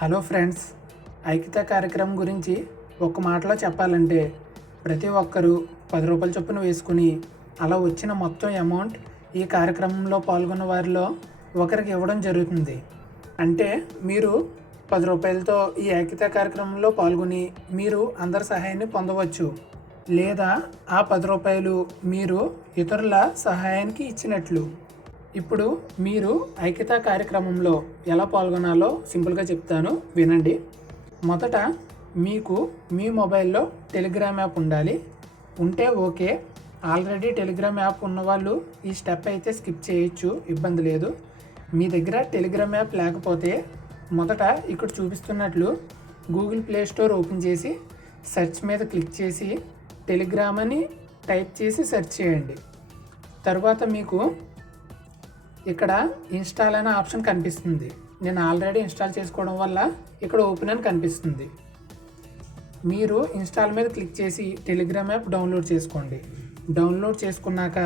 Hello friends, ఐక్యతా కార్యక్రమం గురించి ఒక్క మాటలో చెప్పాలంటే ప్రతి ఒక్కరూ రూ. 10 చొప్పున వేసుకుని అలా వచ్చిన మొత్తం అమౌంట్ ఈ కార్యక్రమంలో పాల్గొన్న వారిలో ఒకరికి ఇవ్వడం జరుగుతుంది. అంటే మీరు రూ. 10తో ఈ ఐక్యతా కార్యక్రమంలో పాల్గొని మీరు అందరి సహాయాన్ని పొందవచ్చు. లేదా ఆ రూ. 10 మీరు ఇతరుల సహాయానికి ఇచ్చినట్లు. ఇప్పుడు మీరు ఐక్యతా కార్యక్రమంలో ఎలా పాల్గొనాలో సింపుల్గా చెప్తాను, వినండి. మొదట మీకు మీ మొబైల్లో టెలిగ్రామ్ యాప్ ఉండాలి. ఉంటే ఓకే, ఆల్రెడీ టెలిగ్రామ్ యాప్ ఉన్నవాళ్ళు ఈ స్టెప్ అయితే స్కిప్ చేయొచ్చు, ఇబ్బంది లేదు. మీ దగ్గర టెలిగ్రామ్ యాప్ లేకపోతే మొదట ఇక్కడ చూపిస్తున్నట్లు గూగుల్ ప్లే స్టోర్ ఓపెన్ చేసి సెర్చ్ మీద క్లిక్ చేసి టెలిగ్రామ్ అని టైప్ చేసి సెర్చ్ చేయండి. తర్వాత మీకు ఇక్కడ ఇన్స్టాల్ అనే ఆప్షన్ కనిపిస్తుంది. నేను ఆల్రెడీ ఇన్స్టాల్ చేసుకోవడం వల్ల ఇక్కడ ఓపెన్ అని కనిపిస్తుంది. మీరు ఇన్స్టాల్ మీద క్లిక్ చేసి టెలిగ్రామ్ యాప్ డౌన్లోడ్ చేసుకోండి. డౌన్లోడ్ చేసుకున్నాక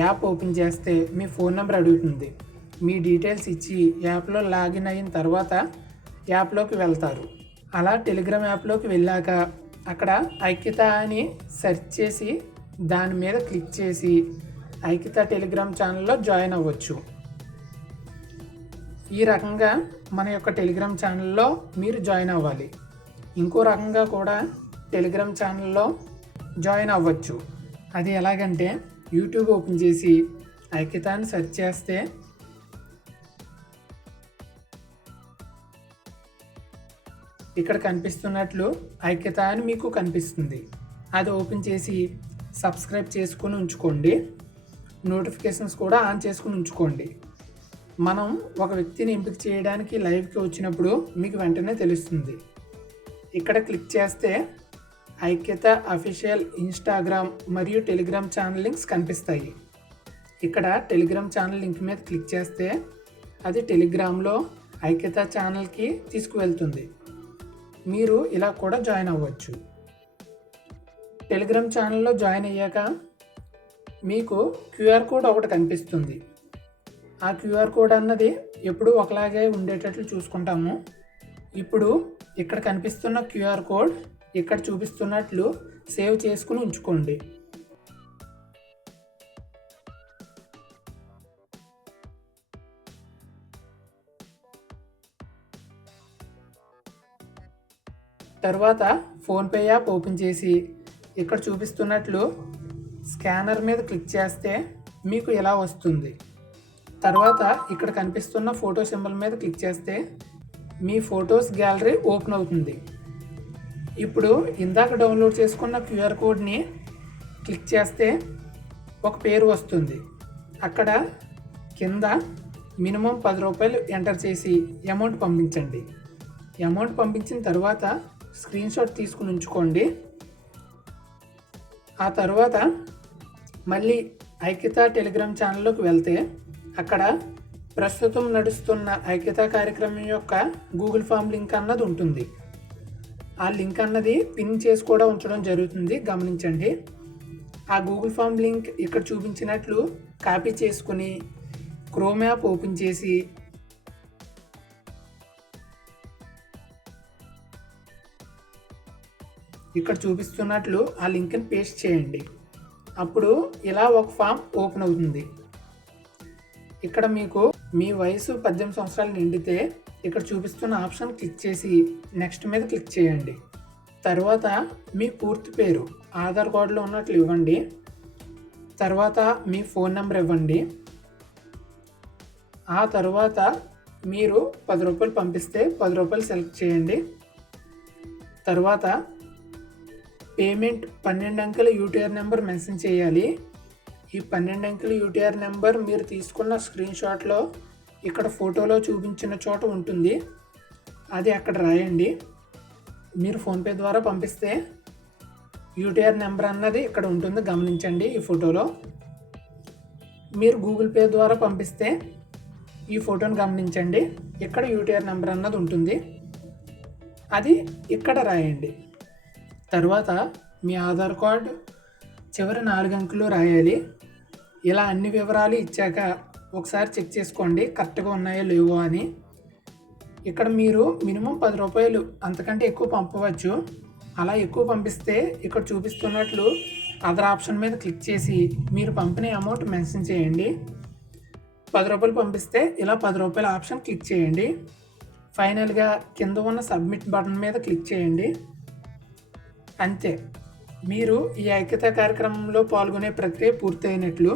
యాప్ ఓపెన్ చేస్తే మీ ఫోన్ నెంబర్ అడుగుతుంది. మీ డీటెయిల్స్ ఇచ్చి యాప్లో లాగిన్ అయిన తర్వాత యాప్లోకి వెళ్తారు. అలా టెలిగ్రామ్ యాప్లోకి వెళ్ళాక అక్కడ ఐక్యత అని సెర్చ్ చేసి దాని మీద క్లిక్ చేసి ఐక్యత టెలిగ్రామ్ ఛానల్లో జాయిన్ అవ్వచ్చు. ఈ రకంగా మన యొక్క టెలిగ్రామ్ ఛానల్లో మీరు జాయిన్ అవ్వాలి. ఇంకో రకంగా కూడా టెలిగ్రామ్ ఛానల్లో జాయిన్ అవ్వచ్చు. అది ఎలాగంటే యూట్యూబ్ ఓపెన్ చేసి ఐక్యత అని సెర్చ్ చేస్తే ఇక్కడ కనిపిస్తున్నట్లు ఐక్యత అని మీకు కనిపిస్తుంది. అది ఓపెన్ చేసి సబ్స్క్రైబ్ చేసుకుని ఉంచుకోండి. నోటిఫికేషన్స్ కూడా ఆన్ చేసుకుని ఉంచుకోండి. మనం ఒక వ్యక్తిని ఎంపిక చేయడానికి లైవ్కి వచ్చినప్పుడు మీకు వెంటనే తెలుస్తుంది. ఇక్కడ క్లిక్ చేస్తే ఐక్యత అఫీషియల్ ఇన్స్టాగ్రామ్ మరియు టెలిగ్రామ్ ఛానల్ లింక్స్ కనిపిస్తాయి. ఇక్కడ టెలిగ్రామ్ ఛానల్ లింక్ మీద క్లిక్ చేస్తే అది టెలిగ్రామ్లో ఐక్యత ఛానల్కి తీసుకువెళ్తుంది. మీరు ఇలా కూడా జాయిన్ అవ్వచ్చు. టెలిగ్రామ్ ఛానల్లో జాయిన్ అయ్యాక మీకు క్యూఆర్ కోడ్ ఒకటి కనిపిస్తుంది. ఆ క్యూఆర్ కోడ్ అన్నది ఎప్పుడు ఒకలాగే ఉండేటట్లు చూసుకుంటాము. ఇప్పుడు ఇక్కడ కనిపిస్తున్న క్యూఆర్ కోడ్ ఇక్కడ చూపిస్తున్నట్లు సేవ్ చేసుకుని ఉంచుకోండి. తర్వాత ఫోన్పే యాప్ ఓపెన్ చేసి ఇక్కడ చూపిస్తున్నట్లు స్కానర్ మీద క్లిక్ చేస్తే మీకు ఇలా వస్తుంది. తర్వాత ఇక్కడ కనిపిస్తున్న ఫోటో సింబల్ మీద క్లిక్ చేస్తే మీ ఫొటోస్ గ్యాలరీ ఓపెన్ అవుతుంది. ఇప్పుడు ఇందాక డౌన్లోడ్ చేసుకున్న క్యూఆర్ కోడ్ని క్లిక్ చేస్తే ఒక పేరు వస్తుంది. అక్కడ కింద మినిమం రూ. 10 ఎంటర్ చేసి అమౌంట్ పంపించండి. అమౌంట్ పంపించిన తర్వాత స్క్రీన్షాట్ తీసుకుని ఉంచుకోండి. ఆ తర్వాత మళ్ళీ ఐక్యత టెలిగ్రామ్ ఛానల్లోకి వెళ్తే అక్కడ ప్రస్తుతం నడుస్తున్న ఐక్యతా కార్యక్రమం యొక్క గూగుల్ ఫామ్ లింక్ అన్నది ఉంటుంది. ఆ లింక్ అన్నది పిన్ చేసి కూడా ఉంచడం జరుగుతుంది, గమనించండి. ఆ గూగుల్ ఫామ్ లింక్ ఇక్కడ చూపించినట్లు కాపీ చేసుకుని క్రోమ్ యాప్ ఓపెన్ చేసి ఇక్కడ చూపిస్తున్నట్లు ఆ లింక్ని పేస్ట్ చేయండి. అప్పుడు ఇలా ఒక ఫామ్ ఓపెన్ అవుతుంది. ఇక్కడ మీకు మీ వయసు 18 సంవత్సరాలు నిండితే ఇక్కడ చూపిస్తున్న ఆప్షన్ క్లిక్ చేసి నెక్స్ట్ మీద క్లిక్ చేయండి. తర్వాత మీ పూర్తి పేరు ఆధార్ కార్డులో ఉన్నట్లు ఇవ్వండి. తర్వాత మీ ఫోన్ నెంబర్ ఇవ్వండి. ఆ తర్వాత మీరు రూ. 10 పంపిస్తే రూ. 10 సెలెక్ట్ చేయండి. తర్వాత పేమెంట్ 12 అంకెల యూటీఆర్ నెంబర్ మెన్షన్ చేయాలి. ఈ 12 అంకెల యూటీఆర్ నెంబర్ మీరు తీసుకున్న స్క్రీన్షాట్లో ఇక్కడ ఫోటోలో చూపించిన చోట ఉంటుంది. అది అక్కడ రాయండి. మీరు ఫోన్పే ద్వారా పంపిస్తే యూటీఆర్ నెంబర్ అన్నది ఇక్కడ ఉంటుంది, గమనించండి. ఈ ఫోటోలో మీరు గూగుల్ పే ద్వారా పంపిస్తే ఈ ఫోటోని గమనించండి. ఇక్కడ యూటీఆర్ నెంబర్ అన్నది ఉంటుంది, అది ఇక్కడ రాయండి. తర్వాత మీ ఆధార్ కార్డు చివరి 4 అంకెలు రాయాలి. ఇలా అన్ని వివరాలు ఇచ్చాక ఒకసారి చెక్ చేసుకోండి కరెక్ట్గా ఉన్నాయో లేవో అని. ఇక్కడ మీరు మినిమం రూ. 10 అంతకంటే ఎక్కువ పంపవచ్చు. అలా ఎక్కువ పంపిస్తే ఇక్కడ చూపిస్తున్నట్లు అదర్ ఆప్షన్ మీద క్లిక్ చేసి మీరు పంపిన అమౌంట్ మెన్షన్ చేయండి. రూ. 10 పంపిస్తే ఇలా రూ. 10 ఆప్షన్ క్లిక్ చేయండి. ఫైనల్గా కింద ఉన్న సబ్మిట్ బటన్ మీద క్లిక్ చేయండి. అంతే, మీరు ఈ ఐక్యతా కార్యక్రమంలో పాల్గొనే ప్రక్రియ పూర్తయినట్లు.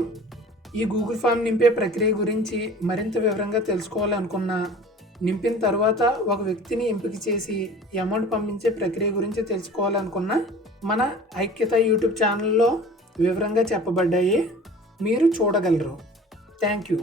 ఈ గూగుల్ ఫామ్ నింపే ప్రక్రియ గురించి మరింత వివరంగా తెలుసుకోవాలనుకున్నా, నింపిన తర్వాత ఒక వ్యక్తిని ఎంపిక చేసి అమౌంట్ పంపించే ప్రక్రియ గురించి తెలుసుకోవాలనుకున్నా మన ఐక్యత యూట్యూబ్ ఛానల్లో వివరంగా చెప్పబడ్డాయి, మీరు చూడగలరు. Thank you.